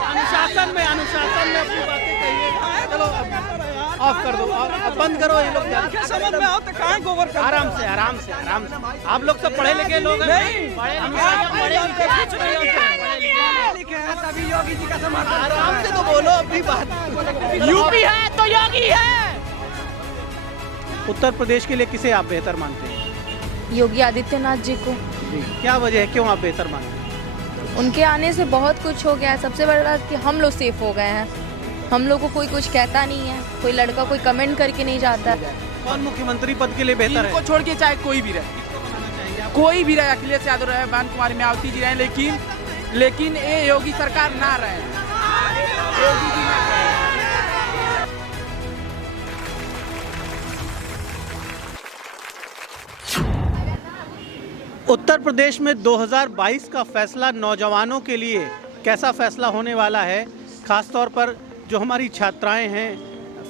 अनुशासन में अपनी बातें कहिए। चलो ऑफ कर दो, बंद करो। ये लोग समझ में आओ तो कहाँ गोबर। आराम से। आप लोग सब पढ़े लिखे लोग हैं। तभी योगी जी का समर्थन। आराम से तो बोलो अपनी बात। यूपी है तो योगी है। उत्तर प्रदेश के लिए किसे आप बेहतर मानते हैं? योगी आदित्यनाथ जी को। क्या वजह है, क्यों आप बेहतर मानते हैं? उनके आने से बहुत कुछ हो गया है। सबसे बड़ी बात कि हम लोग सेफ हो गए हैं। हम लोग को कोई कुछ कहता नहीं है, कोई लड़का कोई कमेंट करके नहीं जाता। कौन मुख्यमंत्री पद के लिए बेहतर है? इनको छोड़ के चाहे कोई भी रहे, अखिलेश यादव रहे, भानु कुमारी मायावती जी रहे, लेकिन ये योगी सरकार ना रहे। योगी जी ना रहे। उत्तर प्रदेश में 2022 का फैसला नौजवानों के लिए कैसा फैसला होने वाला है, खासतौर पर जो हमारी छात्राएं हैं,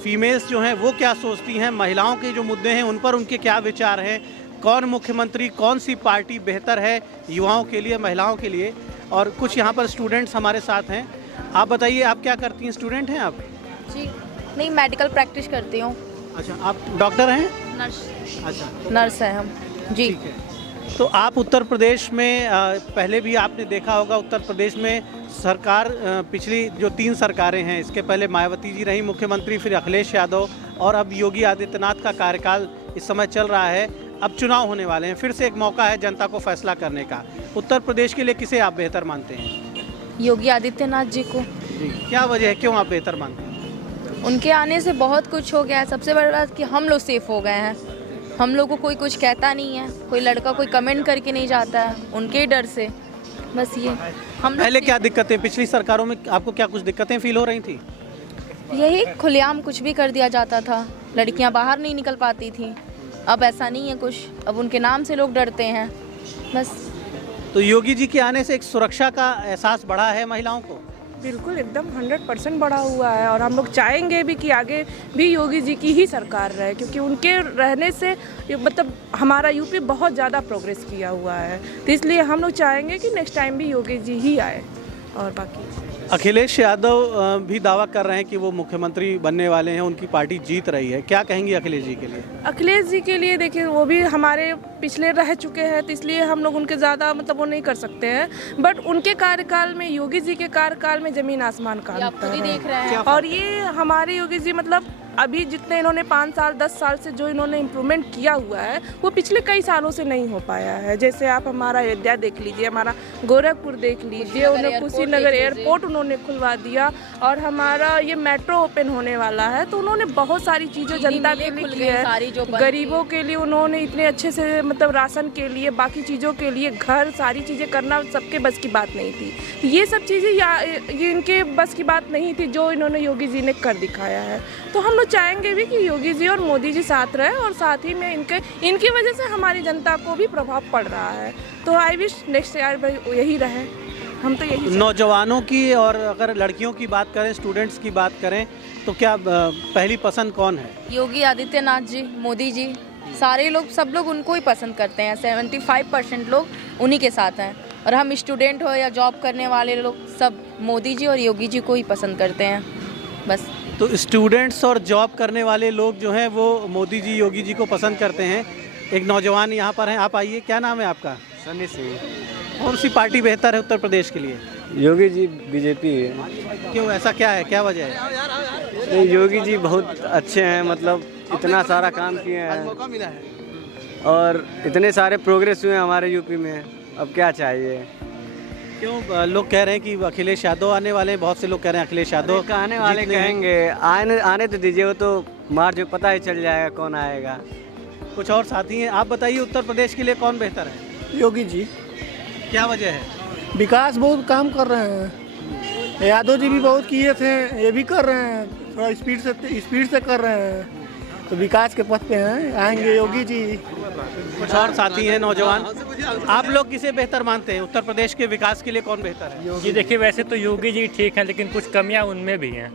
फीमेल्स जो हैं, वो क्या सोचती हैं, महिलाओं के जो मुद्दे हैं उन पर उनके क्या विचार हैं, कौन मुख्यमंत्री, कौन सी पार्टी बेहतर है युवाओं के लिए, महिलाओं के लिए। और कुछ यहाँ पर स्टूडेंट्स हमारे साथ हैं। आप बताइए, आप क्या करती हैं? स्टूडेंट हैं आप? जी नहीं, मेडिकल प्रैक्टिस करती हूँ। अच्छा, आप डॉक्टर हैं? नर्स। अच्छा, नर्स है हम जी। ठीक है। तो आप उत्तर प्रदेश में पहले भी आपने देखा होगा, उत्तर प्रदेश में सरकार पिछली जो 3 सरकारें हैं, इसके पहले मायावती जी रही मुख्यमंत्री, फिर अखिलेश यादव और अब योगी आदित्यनाथ का कार्यकाल इस समय चल रहा है। अब चुनाव होने वाले हैं, फिर से एक मौका है जनता को फैसला करने का। उत्तर प्रदेश के लिए किसे आप बेहतर मानते हैं? योगी आदित्यनाथ जी को। क्या वजह है, क्यों आप बेहतर मानते हैं? उनके आने से बहुत कुछ हो गया है। सबसे बड़ी बात कि हम लोग सेफ हो गए हैं। हम लोग को कोई कुछ कहता नहीं है, कोई लड़का कोई कमेंट करके नहीं जाता है उनके डर से। बस ये हम पहले क्या दिक्कतें, पिछली सरकारों में आपको क्या कुछ दिक्कतें फील हो रही थी? यही खुलेआम कुछ भी कर दिया जाता था, लड़कियां बाहर नहीं निकल पाती थी। अब ऐसा नहीं है कुछ, अब उनके नाम से लोग डरते हैं बस। तो योगी जी के आने से एक सुरक्षा का एहसास बढ़ा है महिलाओं को? बिल्कुल, एकदम 100% बढ़ा हुआ है। और हम लोग चाहेंगे भी कि आगे भी योगी जी की ही सरकार रहे, क्योंकि उनके रहने से मतलब हमारा यूपी बहुत ज़्यादा प्रोग्रेस किया हुआ है। तो इसलिए हम लोग चाहेंगे कि नेक्स्ट टाइम भी योगी जी ही आए। और बाकी अखिलेश यादव भी दावा कर रहे हैं कि वो मुख्यमंत्री बनने वाले हैं, उनकी पार्टी जीत रही है। क्या कहेंगी अखिलेश जी के लिए? अखिलेश जी के लिए देखिए, वो भी हमारे पिछले रह चुके हैं, तो इसलिए हम लोग उनके ज़्यादा मतलब वो नहीं कर सकते हैं। बट उनके कार्यकाल में, योगी जी के कार्यकाल में ज़मीन आसमान का अंतर है। देख रहे हैं। और ये हमारे योगी जी मतलब अभी जितने इन्होंने 5 साल 10 साल से जो इन्होंने इम्प्रूवमेंट किया हुआ है, वो पिछले कई सालों से नहीं हो पाया है। जैसे आप हमारा अयोध्या देख लीजिए, हमारा गोरखपुर देख लीजिए, उन्होंने कुशीनगर एयरपोर्ट उन्होंने खुलवा दिया, और हमारा ये मेट्रो ओपन होने वाला है। तो उन्होंने बहुत सारी चीज़ें जनता के लिए की है। गरीबों के लिए उन्होंने इतने अच्छे से मतलब राशन के लिए, बाकी चीज़ों के लिए, घर, सारी चीज़ें करना सबके बस की बात नहीं थी। ये सब चीज़ें ये इनके बस की बात नहीं थी जो इन्होंने योगी जी ने कर दिखाया है। तो हम लोग चाहेंगे भी कि योगी जी और मोदी जी साथ रहे, और साथ ही में इनकी वजह से हमारी जनता को भी प्रभाव पड़ रहा है। तो आई विश नेक्स्ट ईयर भाई यही रहे। हम तो यही नौजवानों की और अगर लड़कियों की बात करें, स्टूडेंट्स की बात करें, तो क्या पहली पसंद कौन है? योगी आदित्यनाथ जी, मोदी जी, सारे लोग, सब लोग उनको ही पसंद करते हैं। 75% लोग उन्हीं के साथ हैं। और हम स्टूडेंट हो या जॉब करने वाले लोग, सब मोदी जी और योगी जी को ही पसंद करते हैं बस। तो स्टूडेंट्स और जॉब करने वाले लोग जो हैं वो मोदी जी, योगी जी को पसंद करते हैं। एक नौजवान यहाँ पर हैं, आप आइए, क्या नाम है आपका? सनी सिंह। कौन सी पार्टी बेहतर है उत्तर प्रदेश के लिए? योगी जी बीजेपी है। क्यों, ऐसा क्या है, क्या वजह है? नहीं, योगी जी बहुत अच्छे हैं, मतलब इतना सारा काम किए हैं और इतने सारे प्रोग्रेस हुए हैं हमारे यूपी में। अब क्या चाहिए? क्यों लोग कह रहे हैं कि अखिलेश यादव आने वाले हैं, बहुत से लोग कह रहे हैं अखिलेश यादव आने वाले कहेंगे, आने तो दीजिए, वो तो मार्च में पता ही चल जाएगा कौन आएगा। कुछ और साथी हैं, आप बताइए उत्तर प्रदेश के लिए कौन बेहतर है? योगी जी। क्या वजह है? विकास बहुत काम कर रहे हैं। यादव जी भी बहुत किए थे, ये भी कर रहे हैं, थोड़ा स्पीड से कर रहे हैं। तो विकास के पथ पे हैं, आएंगे योगी जी। कुछ और साथी हैं नौजवान, आप लोग किसे बेहतर मानते हैं? उत्तर प्रदेश के विकास के लिए कौन बेहतर है? जी देखिए, वैसे तो योगी जी ठीक हैं, लेकिन कुछ कमियां उनमें भी हैं।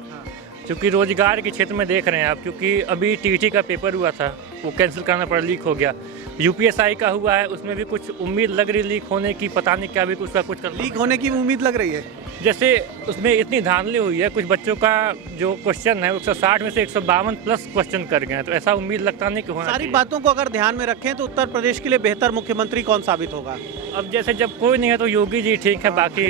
क्योंकि रोजगार के क्षेत्र में देख रहे हैं आप, क्योंकि अभी टीटी का पेपर हुआ था, वो कैंसिल करना पड़ा, लीक हो गया। यूपीएसआई का हुआ है, उसमें भी कुछ उम्मीद लग रही लीक होने की, पता नहीं क्या भी कुछ का कुछ कर लीक होने की उम्मीद लग रही है। जैसे उसमें इतनी धांधली हुई है, कुछ बच्चों का जो क्वेश्चन है 160 में से 152 प्लस क्वेश्चन कर गए हैं, तो ऐसा उम्मीद लगता नहीं कि होना सारी चाहिए। बातों को अगर ध्यान में रखें तो उत्तर प्रदेश के लिए बेहतर मुख्यमंत्री कौन साबित होगा? अब जैसे जब कोई नहीं है तो योगी जी ठीक है, बाकी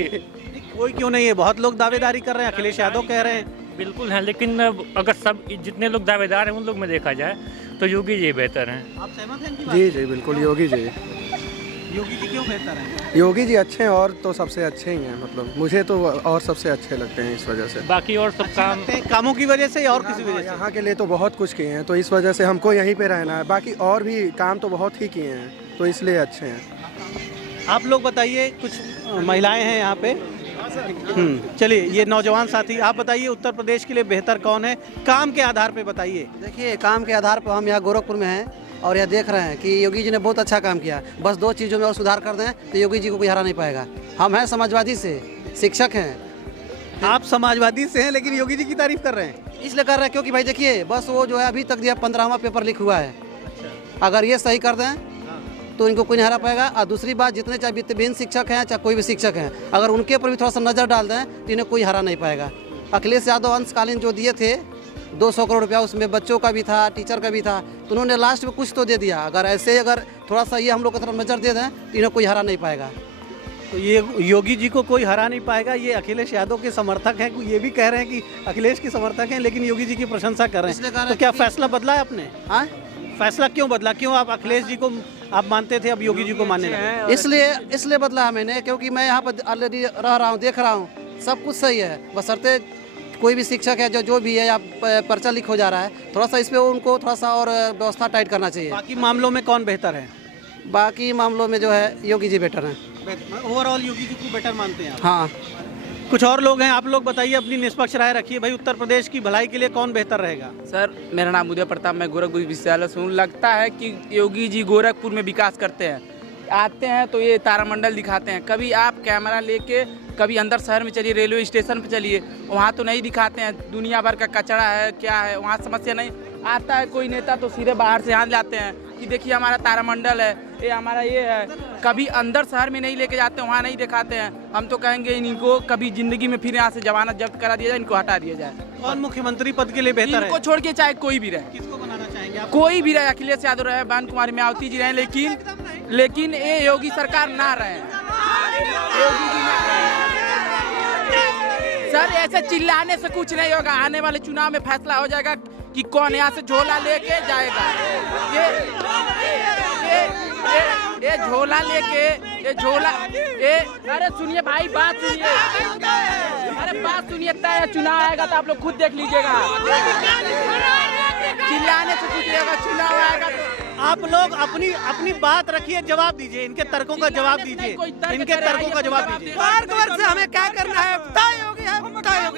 कोई क्यों नहीं है, बहुत लोग दावेदारी कर रहे हैं, अखिलेश यादव कह रहे हैं। बिल्कुल है, लेकिन अब अगर सब जितने लोग दावेदार हैं उन लोग में देखा जाए तो योगी जी बेहतर हैं। आप सहमत हैं इनकी बात? जी जी बिल्कुल, योगी जी क्यों बेहतर हैं? योगी जी अच्छे हैं, और तो सबसे अच्छे ही हैं, मतलब मुझे तो और सबसे अच्छे लगते हैं इस वजह से। बाकी और सब काम लगते हैं कामों की वजह से या और किसी वजह से? यहाँ के लिए तो बहुत कुछ किए हैं, तो इस वजह से हमको यहीं पे रहना है, बाकी और भी काम तो बहुत ही किए हैं, तो इसलिए अच्छे हैं। आप लोग बताइए, कुछ महिलाएं हैं यहाँ पे। चलिए, ये नौजवान साथी, आप बताइए उत्तर प्रदेश के लिए बेहतर कौन है, काम के आधार पे बताइए। देखिए, काम के आधार पर हम यहाँ गोरखपुर में हैं और यह देख रहे हैं कि योगी जी ने बहुत अच्छा काम किया। बस 2 चीज़ों में और सुधार कर दें तो योगी जी को कोई हरा नहीं पाएगा। हम हैं समाजवादी से, शिक्षक हैं। आप समाजवादी से हैं लेकिन योगी जी की तारीफ कर रहे हैं? इसलिए कर रहे हैं क्योंकि भाई देखिए, बस वो जो है अभी तक दिया 15वां पेपर लीक हुआ है। अगर ये सही कर दें तो इनको कोई नहीं हरा पाएगा। और दूसरी बात, जितने चाहे वित्तहीन शिक्षक हैं चाहे कोई भी शिक्षक हैं, अगर उनके ऊपर भी थोड़ा सा नज़र डाल दें तो इन्हें कोई हरा नहीं पाएगा। अखिलेश यादव अंशकालीन जो दिए थे 200 करोड़ रुपया, उसमें बच्चों का भी था, टीचर का भी था, तो उन्होंने लास्ट में कुछ तो दे दिया। अगर ऐसे अगर थोड़ा सा ये हम लोग की तरफ नज़र दे दें तो इन्हें कोई हरा नहीं पाएगा। तो ये योगी जी को कोई हरा नहीं पाएगा, ये अखिलेश यादव के समर्थक हैं, ये भी कह रहे हैं कि अखिलेश के समर्थक हैं लेकिन योगी जी की प्रशंसा कर रहे हैं। तो क्या फैसला बदला है आपने? हाँ, फैसला क्यों बदला? क्यों आप अखिलेश जी को आप मानते थे, अब योगी जी को मानने लगे? इसलिए बदला है मैंने, क्योंकि मैं यहाँ पर ऑलरेडी रह रहा हूँ, देख रहा हूँ, सब कुछ सही है। बशर्ते कोई भी शिक्षक है जो भी है या पर्चा लीक हो जा रहा है, थोड़ा सा इस पर उनको थोड़ा सा और व्यवस्था टाइट करना चाहिए। बाकी मामलों में कौन बेहतर है? बाकी मामलों में जो है योगी जी बेटर हैं। ओवरऑल योगी जी को बेटर मानते हैं आप? हाँ। कुछ और लोग हैं, आप लोग बताइए, अपनी निष्पक्ष राय रखिए भाई, उत्तर प्रदेश की भलाई के लिए कौन बेहतर रहेगा? सर, मेरा नाम उदय प्रताप, मैं गोरखपुर विश्वविद्यालय से हूँ। लगता है कि योगी जी गोरखपुर में विकास करते हैं। आते हैं तो ये तारामंडल दिखाते हैं, कभी आप कैमरा लेके कभी अंदर शहर में चलिए, रेलवे स्टेशन पे चलिए, वहाँ तो नहीं दिखाते हैं दुनिया भर का कचरा है, क्या है वहाँ, समस्या नहीं। आता है कोई नेता तो सीधे बाहर से यहाँ लाते हैं कि देखिए हमारा तारामंडल है, ये हमारा ये है। कभी अंदर शहर में नहीं लेके जाते, वहाँ नहीं दिखाते हैं। हम तो कहेंगे इनको कभी जिंदगी में फिर यहाँ से जमानत जब्त करा दिया जाए, इनको हटा दिया जाए। कौन मुख्यमंत्री पद के लिए बेहतर है? इनको छोड़ के चाहे कोई भी रहे, किसको बनाना चाहेंगे आप? कोई भी रहे, अखिलेश यादव रहे, बान कुमारी मायावती जी रहे, लेकिन ये योगी सरकार ना रहे। सर, ऐसे चिल्लाने से कुछ नहीं होगा। आने वाले चुनाव में फैसला हो जाएगा कि कौन यहाँ से झोला लेके जाएगा। ये झोला लेके, अरे सुनिए भाई, बात सुनिए, अरे बात सुनिए, तय चुनाव आएगा तो आप लोग खुद देख लीजिएगा। चिल्लाने से कुछ नहीं होगा, चुनाव आएगा तो आप लोग अपनी बात रखिए, जवाब दीजिए, इनके तर्कों का जवाब दीजिए, इनके तर्कों का जवाब दीजिए। तर्क से हमें क्या करना है? तय होगी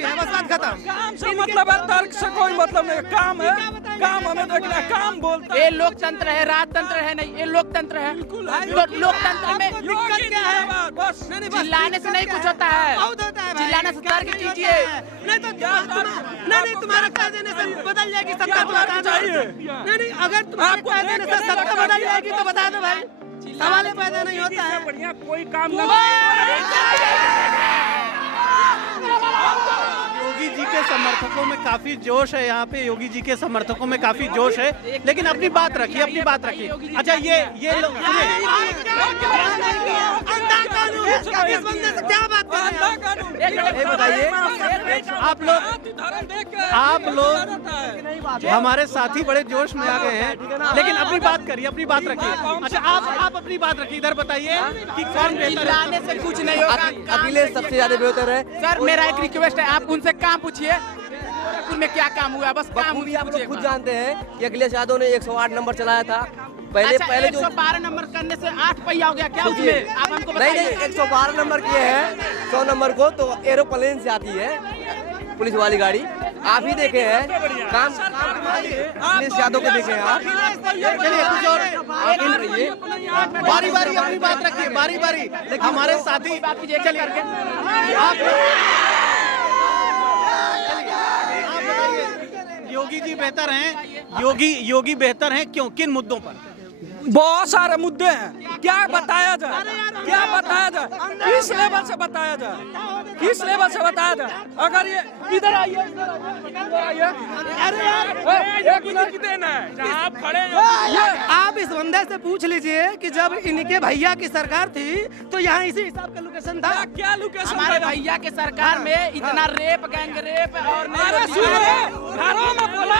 है, बस बात खत्म। काम से मतलब है, तर्क से कोई मतलब नहीं। काम है, काम हमें देखना है, काम बोलता है। ये लोकतंत्र है, राजतंत्र है नहीं, ये लोकतंत्र है। तो लोकतंत्र में क्या है? बस चिल्लाने से नहीं कुछ होता है, चिल्लाने से तर्क कीजिए। नहीं, तुम्हारा कह देने से बदल जाएगी सत्ता। चाहिए नहीं, अगर तुम्हारे कह देने से सत्ता बदल जाएगी तो बता दो भाई, सवाल पैदा नहीं होता है। बढ़िया कोई काम योगी जी के समर्थकों में काफी जोश है, यहाँ पे योगी जी के समर्थकों में काफी जोश है, लेकिन अपनी बात रखिए, अपनी बात रखिए। अच्छा, ये लोग आप लोग हमारे साथी बड़े जोश में आ गए हैं, लेकिन अपनी बात करिए, अपनी बात रखिए। अच्छा, आप अपनी बात रखिए, इधर बताइए कि कौन बेहतर है? चिल्लाने से कुछ नहीं होगा। अखिलेश सबसे ज्यादा बेहतर है। सर, मेरा एक रिक्वेस्ट है, आप उनसे काम पूछिए गोरखपुर में क्या काम हुआ, बस काम भी आप लोग खुद जानते हैं कि अखिलेश यादव ने 108 नंबर चलाया था। पहले जो 112 नंबर करने से 8 पहिया हो गया क्या उसमें? आप हमको बताइए। नहीं, 112 नंबर किए हैं 100 नंबर को, तो एरोप्लेन से आती है पुलिस वाली गाड़ी। आप ही देखे हैं काम अखिलेश यादव को देखे हैं आप। चलिए, कुछ और बारी बारी अपनी बात रखिए, बारी बारी हमारे साथी। चलिए, आप बताइए, योगी जी बेहतर हैं, योगी बेहतर हैं क्यों, किन मुद्दों पर? बहुत सारे मुद्दे हैं, क्या बताया जाए, क्या बताया जाए, किस लेवल से बताया जाए, किस लेवल से बताया जाए। अगर ये इधर आइए, अरे यार एक मिनट की देना है जहाँ आप खड़े हैं। आप इस बंदे से पूछ लीजिए कि जब इनके भैया की सरकार थी तो यहाँ इसी हिसाब का लोकेशन था। क्या लोकेशन? हमारे भैया के सरकार में इतना रेप, गैंग रेप और घरों में बोला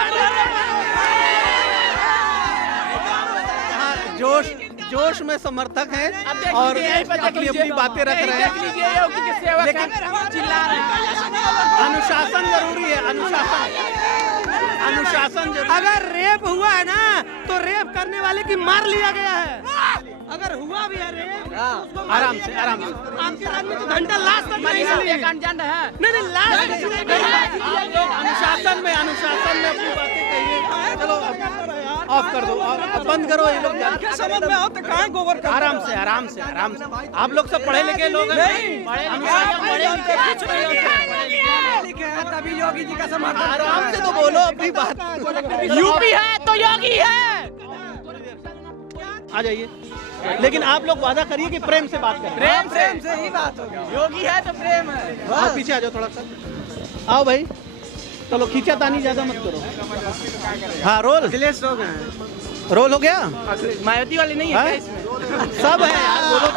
जोश में समर्थक हैं और अपनी अपनी बातें रख रहे हैं, लेकिन अनुशासन जरूरी है। अनुशासन जरूरी। अगर रेप हुआ है ना तो रेप करने वाले की मार लिया गया है। अगर हुआ भी है रेप, आराम से आपके राज्य में तो घंटा लाश तक नहीं मिली। नहीं लाश अनुशासन में अपनी बातें कहिए। चलो ऑफ कर दो, बंद करो। ये लोग समझ में आओ तो कहाँ गोबर कर। आराम से आप लोग सब पढ़े लिखे लोग हैं। तभी योगी जी का समर्थन। आराम से तो बोलो अपनी बात। यूपी है तो योगी है। आ जाइए, लेकिन आप लोग वादा करिए कि प्रेम से बात करें। प्रेम से ही बात होगी। योगी है तो प्रेम है। आप पीछे आ जाओ थोड़ा सा। आओ भाई, चलो खींचा तानी ज्यादा मत करो। हाँ रोल अखिलेश हो गए, रोल हो गया। मायावती वाले नहीं है इसमें? सब है यार, बोलो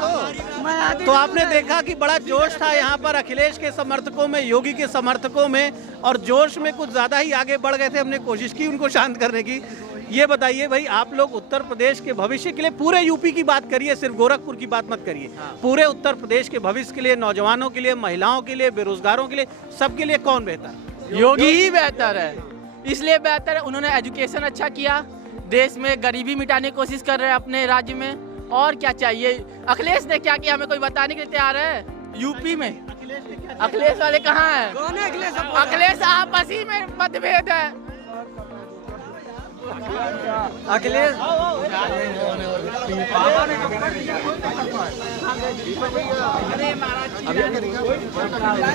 तो आपने देखा कि बड़ा जोश था यहाँ पर अखिलेश के समर्थकों में, योगी के समर्थकों में, और जोश में कुछ ज्यादा ही आगे बढ़ गए थे। हमने कोशिश की उनको शांत करने की। ये बताइए भाई, आप लोग उत्तर प्रदेश के भविष्य के लिए, पूरे यूपी की बात करिए, सिर्फ गोरखपुर की बात मत करिए, पूरे उत्तर प्रदेश के भविष्य के लिए, नौजवानों के लिए, महिलाओं के लिए, बेरोजगारों के लिए, सबके लिए कौन बेहतर? योगी ही बेहतर है। इसलिए बेहतर है, उन्होंने एजुकेशन अच्छा किया, देश में गरीबी मिटाने की कोशिश कर रहे हैं अपने राज्य में। और क्या चाहिए? अखिलेश ने क्या किया हमें कोई बताने के लिए तैयार है? यूपी में अखिलेश वाले कहाँ है? अखिलेश आपस ही में मतभेद है। अखिलेश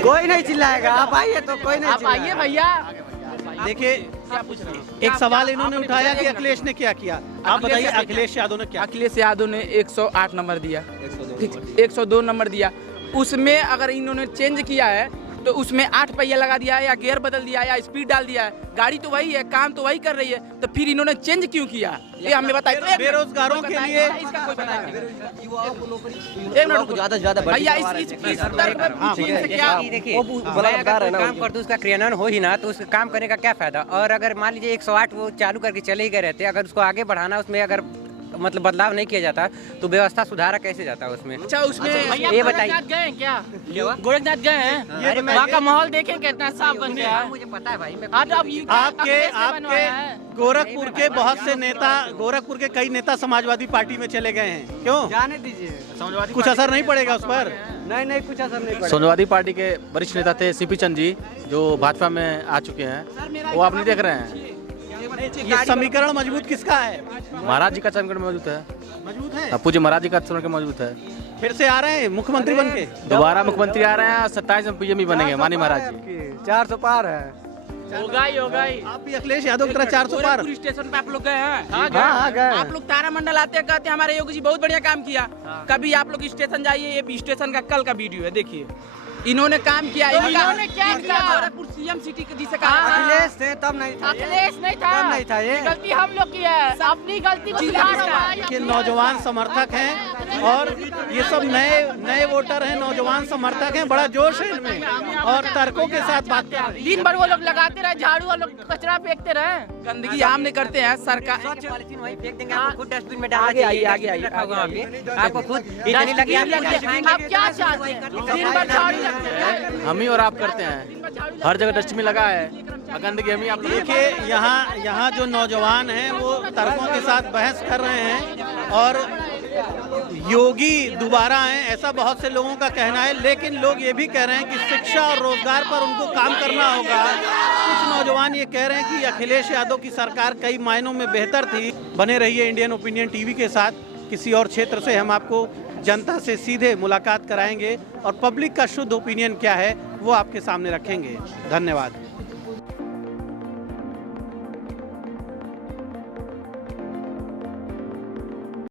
कोई नहीं चिल्लाएगा। आप आइए तो कोई नहीं। आप आइए भैया। देखिए, एक सवाल इन्होंने उठाया कि अखिलेश ने क्या किया। आप बताइए अखिलेश यादव ने क्या? अखिलेश यादव ने 108 नंबर दिया, 102 नंबर दिया। उसमें अगर इन्होंने चेंज किया है तो उसमें 8 पहिया लगा दिया है, या गियर बदल दिया है, या स्पीड डाल दिया है। गाड़ी तो वही है, काम तो वही कर रही है, तो फिर इन्होंने चेंज क्यों किया? ये हमें बताइए। बेरोजगारों के लिए इसका कोई बताइए। एक मिनट ज्यादा से ज्यादा भैया, इस काम कर दो, उसका क्रियान्वयन हो ही ना, तो उसका काम करने का क्या फायदा? और अगर मान लीजिए 108 वो चालू करके चले ही गए रहते, अगर उसको आगे बढ़ाना, उसमें अगर मतलब बदलाव नहीं किया जाता तो व्यवस्था सुधारा कैसे जाता उसमें? अच्छा, उसमें ये बताइए। गए क्या? गोरखनाथ गए हैं? वहाँ का माहौल देखें कितना साफ बन गया है। मुझे पता है भाई। आपके गोरखपुर के बहुत से नेता, गोरखपुर के कई नेता समाजवादी पार्टी में चले गए हैं। क्यों? जाने दीजिए, कुछ असर नहीं पड़ेगा उस पर? नहीं कुछ असर नहीं पड़ेगा। समाजवादी पार्टी के वरिष्ठ नेता थे सीपी चंद जी, जो भाजपा में आ चुके हैं। वो आप नहीं देख रहे हैं। ये समीकरण मजबूत किसका है? महाराज जी का समीकरण मौजूद है। मजबूत है? पूज्य महाराज जी का समीकरण मौजूद है। फिर से आ रहे हैं मुख्यमंत्री बन के? दोबारा मुख्यमंत्री आ रहे हैं। 27 में पीएम बनेंगे माननीय महाराज जी। 400 पार है। होगा ही। आप भी अखिलेश यादव की तरह 400 पार? पुलिस स्टेशन पे आप लोग गए हैं? हाँ गए। आप लोग तारामंडल आते हैं, कहते हैं हमारे योगी जी बहुत बढ़िया काम किया। कभी आप लोग स्टेशन जाइए, ये स्टेशन का कल का वीडियो है, देखिए इन्होंने काम किया। इन्होंने क्या किया? गोरखपुर सीएम सिटी जिसे कहा अखिलेश थे तब नहीं था। अखिलेश नहीं था, तब नहीं था। ये गलती हम लोग की है, अपनी गलती के नौजवान समर्थक हैं और ये सब नए वोटर हैं, नौजवान समर्थक हैं। बड़ा जोश है इनमें और तर्कों के साथ बात कर रहे हैं। दिन भर वो लोग लगाते रहे झाड़ू, वो लोग कचरा फेंकते रहे। गंदगी आम नहीं करते हैं। सरकार पॉलिथीन वहीं फेंक देंगे, आपको खुद डस्टबिन में डालना चाहिए। आपको खुद इतनी लगी आप क्या चाहते हैं? दिन भर झाड़ू हम ही और आप करते हैं, हर जगह डस्टबिन लगा है, गंदगी हम ही आप। देखिए यहाँ जो नौजवान हैं वो तर्कों के साथ बहस कर रहे हैं और योगी दोबारा आए, ऐसा बहुत से लोगों का कहना है। लेकिन लोग ये भी कह रहे हैं कि शिक्षा और रोजगार पर उनको काम करना होगा। कुछ नौजवान ये कह रहे हैं कि अखिलेश यादव की सरकार कई मायनों में बेहतर थी। बने रहिए इंडियन ओपिनियन टीवी के साथ। किसी और क्षेत्र से हम आपको जनता से सीधे मुलाकात कराएंगे और पब्लिक का शुद्ध ओपिनियन क्या है वो आपके सामने रखेंगे। धन्यवाद।